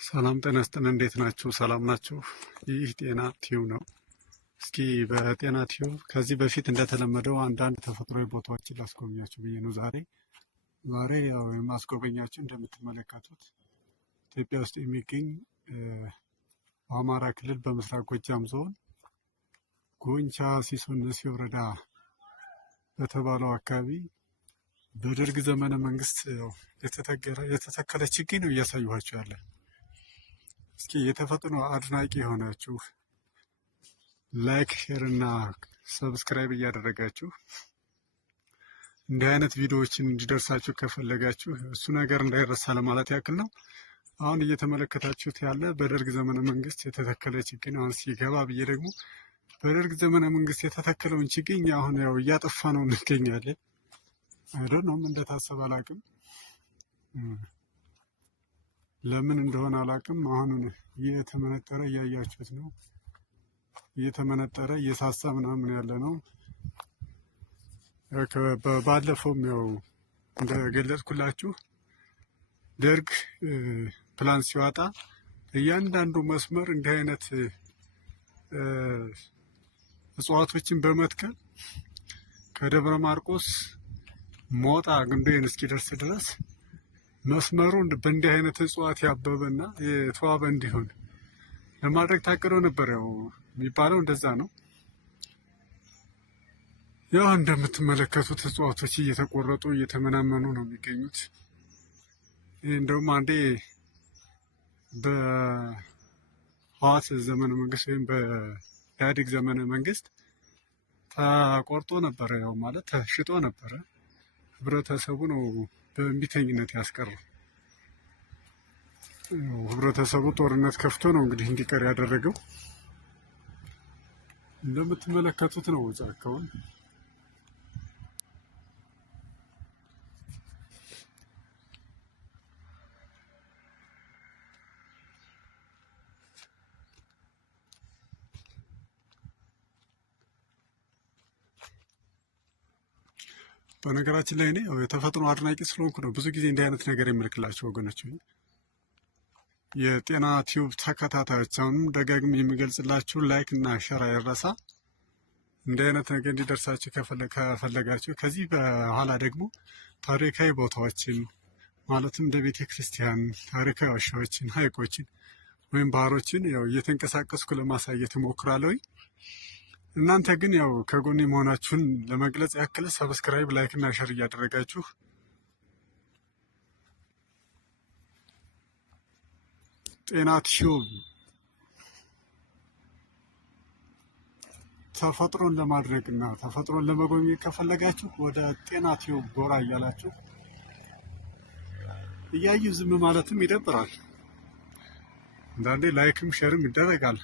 ሰላም ጤና ይስጥልን። እንዴት ናችሁ? ሰላም ናችሁ? ይህ ጤና ቲዩብ ነው። እስኪ በጤና ቲዩብ ከዚህ በፊት እንደተለመደው አንዳንድ ተፈጥሯዊ ቦታዎችን ላስጎበኛችሁ ብዬ ነው ዛሬ ያው የማስጎበኛችሁ እንደምትመለከቱት ኢትዮጵያ ውስጥ የሚገኝ በአማራ ክልል በምስራቅ ጎጃም ዞን ጎንቻ ሲሶ እነሲ ወረዳ በተባለው አካባቢ በደርግ ዘመነ መንግስት የተተከለ ችግኝ ነው እያሳየኋችሁ ያለ። እስኪ የተፈጥሮ አድናቂ የሆናችሁ ላይክ፣ ሼር እና ሰብስክራይብ እያደረጋችሁ እንዲህ አይነት ቪዲዮዎችን እንዲደርሳችሁ ከፈለጋችሁ እሱ ነገር እንዳይረሳ ለማለት ያክል ነው። አሁን እየተመለከታችሁት ያለ በደርግ ዘመነ መንግስት የተተከለ ችግኝ። አሁን ሲገባ ብዬ ደግሞ በደርግ ዘመነ መንግስት የተተከለውን ችግኝ አሁን ያው እያጠፋ ነው እንገኛለን። አይደለም እንደታሰበ አላቅም፣ ለምን እንደሆነ አላቅም። አሁን እየተመነጠረ እያያችሁት ነው። እየተመነጠረ እየሳሳ ምናምን ያለ ነው። ባለፈውም ያው እንደገለጽኩላችሁ ደርግ ፕላን ሲዋጣ እያንዳንዱ መስመር እንዲህ አይነት እጽዋቶችን በመትከል ከደብረ ማርቆስ ሞጣ ግንዶይን እስኪደርስ ድረስ መስመሩ በእንዲህ አይነት እጽዋት ያበበና የተዋበ እንዲሆን ለማድረግ ታቅዶ ነበር። ያው የሚባለው እንደዛ ነው። ያው እንደምትመለከቱት እጽዋቶች እየተቆረጡ እየተመናመኑ ነው የሚገኙት። ይህ እንደውም አንዴ በህወሓት ዘመነ መንግስት ወይም በኢህአዴግ ዘመነ መንግስት ተቆርጦ ነበረ። ያው ማለት ተሽጦ ነበረ። ህብረተሰቡ ነው በእምቢተኝነት ያስቀረው። ህብረተሰቡ ጦርነት ከፍቶ ነው እንግዲህ እንዲቀር ያደረገው። እንደምትመለከቱት ነው ጫካውን። በነገራችን ላይ እኔ የተፈጥሮ አድናቂ ስለሆንኩ ነው ብዙ ጊዜ እንዲህ አይነት ነገር የምልክላቸው ወገኖች። የጤና ቲዩብ ተከታታዮች አሁንም ደጋግም የሚገልጽላችሁ ላይክ እና ሸር አይረሳ። እንዲህ አይነት ነገር እንዲደርሳችሁ ከፈለጋችሁ ከዚህ በኋላ ደግሞ ታሪካዊ ቦታዎችን ማለትም እንደ ቤተ ክርስቲያን፣ ታሪካዊ ዋሻዎችን፣ ሐይቆችን ወይም ባህሮችን ያው እየተንቀሳቀስኩ ለማሳየት እሞክራለሁ። እናንተ ግን ያው ከጎኔ መሆናችሁን ለመግለጽ ያክል ሰብስክራይብ፣ ላይክ እና ሸር እያደረጋችሁ ጤና ቲዩብ ተፈጥሮን ለማድረግ እና ተፈጥሮን ለመጎብኘት ከፈለጋችሁ ወደ ጤና ቲዩብ ጎራ እያላችሁ እያዩ ዝም ማለትም ይደብራል። አንዳንዴ ላይክም ሸርም ይደረጋል።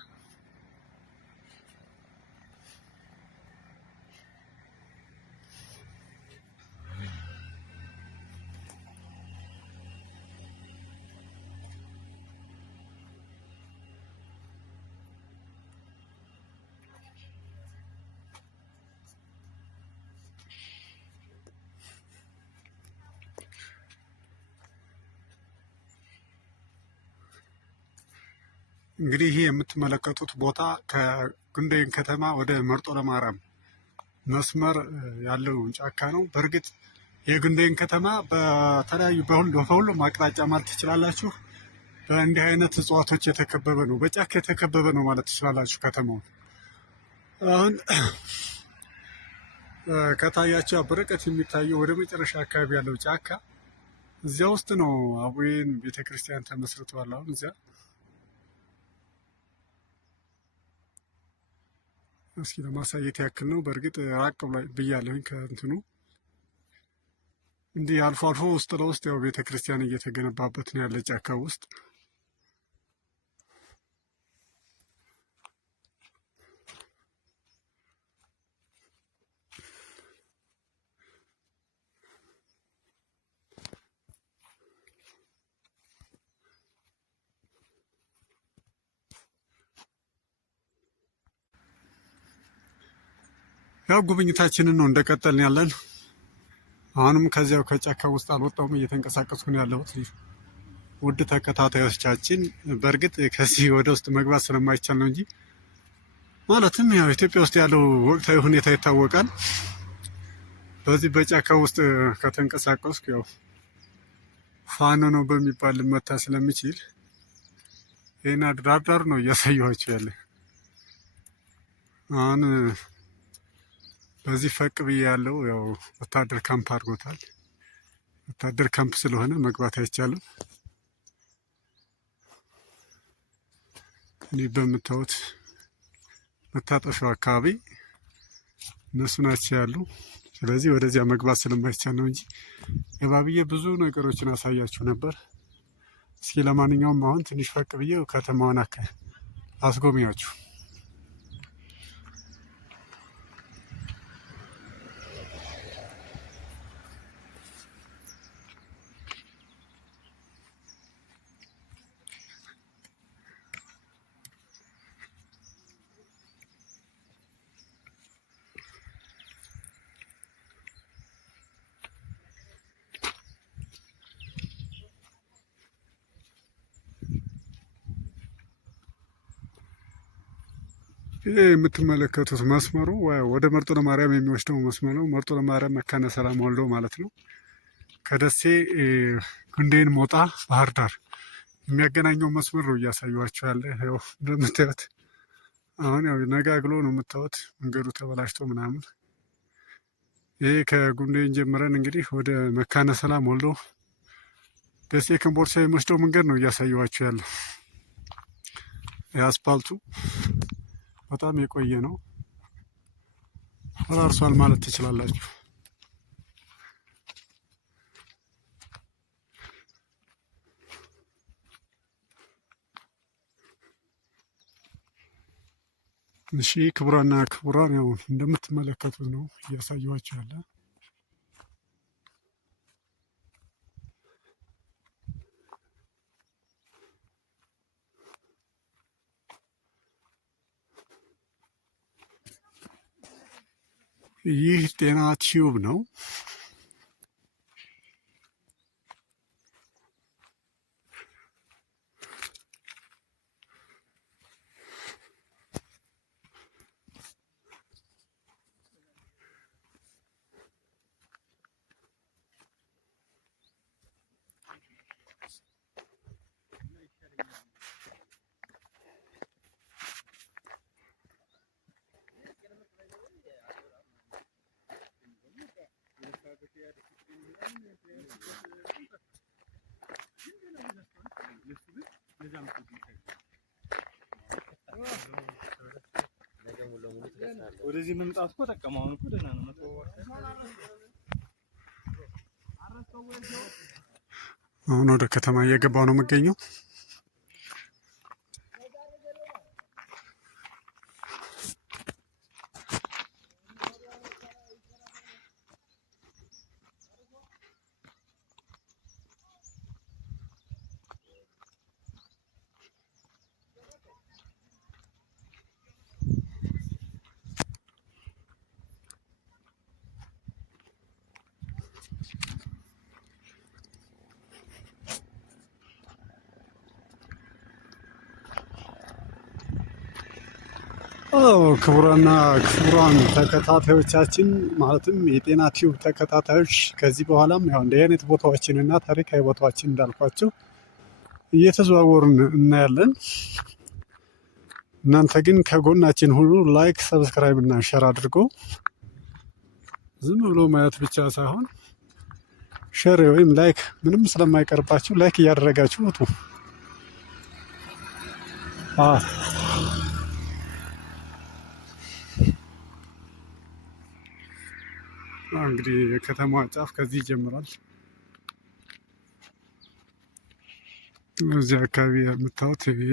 እንግዲህ ይህ የምትመለከቱት ቦታ ከግንዶይን ከተማ ወደ መርጦ ለማርያም መስመር ያለው ጫካ ነው። በእርግጥ የግንዶይን ከተማ በተለያዩ በሁሉም አቅጣጫ ማለት ትችላላችሁ በእንዲህ አይነት እጽዋቶች የተከበበ ነው፣ በጫካ የተከበበ ነው ማለት ትችላላችሁ ከተማውን። አሁን ከታያቸው በርቀት የሚታየው ወደ መጨረሻ አካባቢ ያለው ጫካ እዚያ ውስጥ ነው አቡዬን ቤተክርስቲያን ተመስርቷል። አሁን እዚያ እስኪ ለማሳየት ያክል ነው። በእርግጥ ራቅ ብያለሁኝ ከእንትኑ። እንዲህ አልፎ አልፎ ውስጥ ለውስጥ ያው ቤተክርስቲያን እየተገነባበት ነው ያለ ጫካ ውስጥ። ያው ጉብኝታችንን ነው እንደቀጠልን ያለን። አሁንም ከዚያው ከጫካ ውስጥ አልወጣሁም፣ እየተንቀሳቀስኩ ነው ያለሁት። ውድ ተከታታዮቻችን በእርግጥ ከዚህ ወደ ውስጥ መግባት ስለማይቻል ነው እንጂ ማለትም ያው ኢትዮጵያ ውስጥ ያለው ወቅታዊ ሁኔታ ይታወቃል። በዚህ በጫካ ውስጥ ከተንቀሳቀስኩ ያው ፋኖ ነው በሚባል ልመታ ስለሚችል ይህን ዳር ነው እያሳየኋቸው ያለ። አሁን በዚህ ፈቅ ብዬ ያለው ያው ወታደር ካምፕ አድርጎታል። ወታደር ካምፕ ስለሆነ መግባት አይቻልም። እኔ በምታዩት መታጠፊያው አካባቢ እነሱ ናቸው ያሉ። ስለዚህ ወደዚያ መግባት ስለማይቻል ነው እንጂ የባብዬ ብዙ ነገሮችን አሳያችሁ ነበር። እስኪ ለማንኛውም አሁን ትንሽ ፈቅ ብዬ ከተማዋን አስጎብኛችሁ። ይህ የምትመለከቱት መስመሩ ወደ መርጦ ለማርያም የሚወስደው መስመር ነው። መርጦ ለማርያም መካነ ሰላም ወልዶ ማለት ነው። ከደሴ ጉንዴን፣ ሞጣ፣ ባህር ዳር የሚያገናኘው መስመር ነው እያሳዩዋቸው ያለ። ያው እንደምታዩት አሁን ያው ነጋግሎ ነው የምታዩት፣ መንገዱ ተበላሽቶ ምናምን። ይህ ከጉንዴን ጀምረን እንግዲህ ወደ መካነ ሰላም ወልዶ ደሴ ኮምቦልቻ የሚወስደው መንገድ ነው እያሳዩዋቸው ያለ። የአስፓልቱ በጣም የቆየ ነው፣ ፈራርሷል ማለት ትችላላችሁ። እሺ ክቡራና ክቡራን፣ ያው እንደምትመለከቱት ነው እያሳየኋቸው ያለ። ይህ ጤና ቲዩብ ነው። ወደዚህ መምጣት እኮ ጠቀመው። አሁን እኮ ደህና ነው። አሁን ወደ ከተማ እየገባው ነው የምገኘው። ክቡራና ክቡራን ተከታታዮቻችን ማለትም የጤና ቲዩብ ተከታታዮች ከዚህ በኋላም ያው እንዲህ አይነት ቦታዎችንና ታሪካዊ ቦታዎችን እንዳልኳቸው እየተዘዋወርን እናያለን። እናንተ ግን ከጎናችን ሁሉ ላይክ፣ ሰብስክራይብ እና ሼር አድርጎ ዝም ብሎ ማየት ብቻ ሳይሆን ሼር ወይም ላይክ ምንም ስለማይቀርባችሁ ላይክ እያደረጋችሁ ውጡ። እንግዲህ የከተማዋ ጫፍ ከዚህ ይጀምራል። እዚህ አካባቢ የምታዩት ይሄ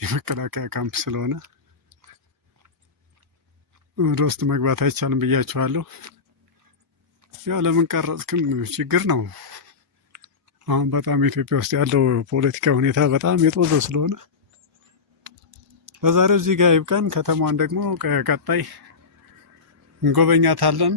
የመከላከያ ካምፕ ስለሆነ ወደ ውስጥ መግባት አይቻልም ብያችኋለሁ። ያው ለምን ቀረጽክም ችግር ነው። አሁን በጣም ኢትዮጵያ ውስጥ ያለው ፖለቲካ ሁኔታ በጣም የጦዘ ስለሆነ በዛሬው እዚህ ጋር ይብቃን። ከተማዋን ደግሞ ቀጣይ እንጎበኛታለን።